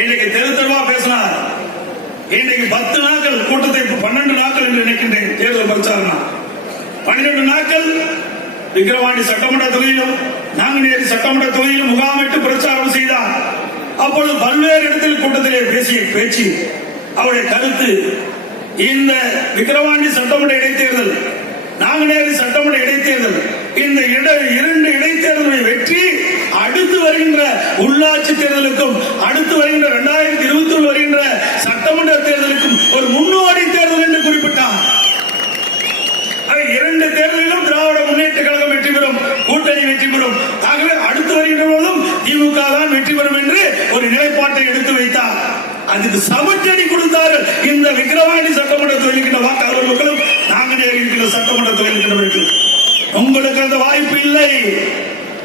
இன்னைக்கு தெரு தெருவா பேசினார். இன்னைக்கு 10 நாட்கள் கூட்டத்தை 12 நாட்கள் என்று நினைக்கின்றேன். தேர்தல் பிரச்சாரம் 12 நாட்கள் விக்கிரவாண்டி சட்டமன்ற தொகுதியிலும் நாங்குநேரி சட்டமன்ற தொகுதியிலும் முகாமிட்டு பிரச்சாரம் செய்தார். அப்பொழுது பல்வேறு இடத்தில் கூட்டத்திலே பேசிய பேச்சு, அவருடைய கருத்து, இந்த விக்கிரவாண்டி சட்டமன்ற இடைத்தேர்தல், நாங்குநேரி சட்டமன்ற இடைத்தேர்தல், இந்த 2 இடைத்தேர்தலுடைய வெற்றி அடுத்து வருகின்ற உள்ளாட்சி தேர்தலுக்கும் அடுத்து வருகின்ற 2021 வருகின்ற சட்டமன்ற தேர்தலுக்கும் ஒரு முன்னோடி தேர்தல் என்று குறிப்பிட்டார். 2 தேர்தலிலும் திராவிட முன்னேற்ற கழகம் வெற்றி பெறும், கூட்டணி வெற்றி பெறும். ஆகவே அடுத்து வருகின்ற போதும் திமுக தான் வெற்றி பெறும் என்று ஒரு நிலைப்பாட்டை எடுத்து வைத்தார். அதுக்கு சமட்டடி கொடுத்தார்கள் இந்த விக்கிரவாண்டி சட்டமன்ற தொகுதிக்கின்ற வாக்காளர் மக்களும் நாங்குநேரி இருக்கின்ற சட்டமன்ற தொகுதிக்கின்றவர்கள். உங்களுக்கு அந்த வாய்ப்பு இல்லை,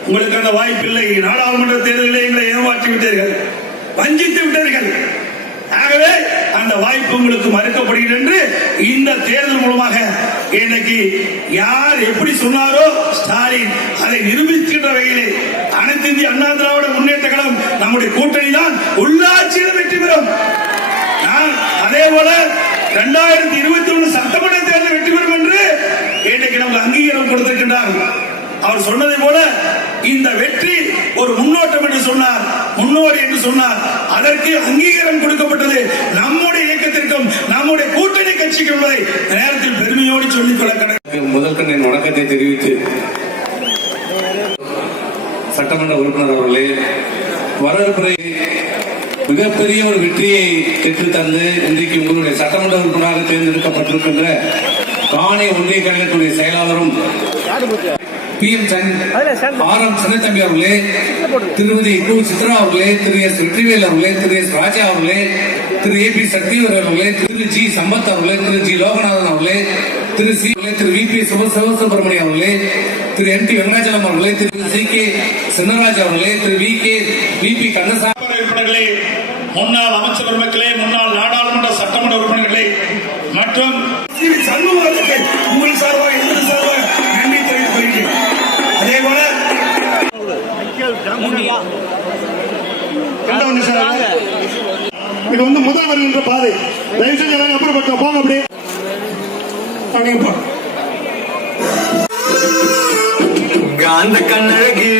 உங்களுக்கு அந்த வாய்ப்பு இல்லை. நாடாளுமன்ற தேர்தலில் எங்களை ஏமாற்றி விட்டீர்கள், வஞ்சித்து விட்டீர்கள். ஆகவே அந்த வாய்ப்பு உங்களுக்கு மறுக்கப்படுகிறது என்று இந்த தேர்தல் மூலமாக இன்னைக்கு யார் எப்படி சொன்னாரோ ஸ்டாலின் அதை நிரூபிக்கின்ற வகையிலே அனைத்து இந்திய அண்ணா திராவிட முன்னேற்ற கழகம் நம்முடைய கூட்டணி தான் உள்ளாட்சியில் வெற்றி பெறும். அதே போல 2021 சட்டமன்ற தேர்தல் வெற்றி பெறும் என்று இன்னைக்கு நமக்கு அங்கீகாரம் கொடுத்திருக்கின்றார். அவர் சொன்னதை போல இந்த வெற்றி ஒரு முன்னோட்டம் என்று சொன்னார், முன்னோடி என்று சொன்னார். அதற்கு அங்கீகாரம் கொடுக்கப்பட்டது நம்முடைய இயக்கத்திற்கும் நம்முடைய கூட்டணி கட்சிக்கும் என்பதை நேரத்தில் பெருமையோடு சொல்லிக் கொள்ள முதற்கண் என் வணக்கத்தை தெரிவித்து, சட்டமன்ற உறுப்பினர் அவர்களே, வரவேற்புரை மிகப்பெரிய ஒரு வெற்றியை பெற்றுத் தந்து இன்றைக்கு உங்களுடைய சட்டமன்ற உறுப்பினராக தேர்ந்தெடுக்கப்பட்டிருக்கின்ற காணி ஒன்றிய கழகத்துடைய செயலாளரும் PM RM சின்னத்தம்பி அவர்களே, திருமதி கு சித்ரா அவர்களே, திரு S வெற்றிவேல் அவர்களே, திரு S ராஜா அவர்களே, திரு AP சக்திவர் அவர்களே, திரு G சம்பத் அவர்களே, திரு G லோகநாதன் அவர்களே, திரு C திரு VP சிவசுப்பிரமணியம் அவர்களே, திரு MT வெங்கடாச்சலம் அவர்களே, திரு CK சின்னராஜ் அவர்களே, திரு VP கண்ணசாமி உறுப்பினர்களே, முன்னாள் அமைச்சர் பெருமக்களே, முன்னாள் நாடாளுமன்ற சட்டமன்ற உறுப்பினர்களே மற்றும் சண்முகத்தை உங்கள் சார்பாக எங்கள் சார்பாக நன்றி தெரிவித்துக் கொள்கிறேன். அதே போல இது முதல் வருகின்ற பாதை தயவு செஞ்சு எப்படி பக்கம் போங்க, அப்படியே காந்த கண்ணழகி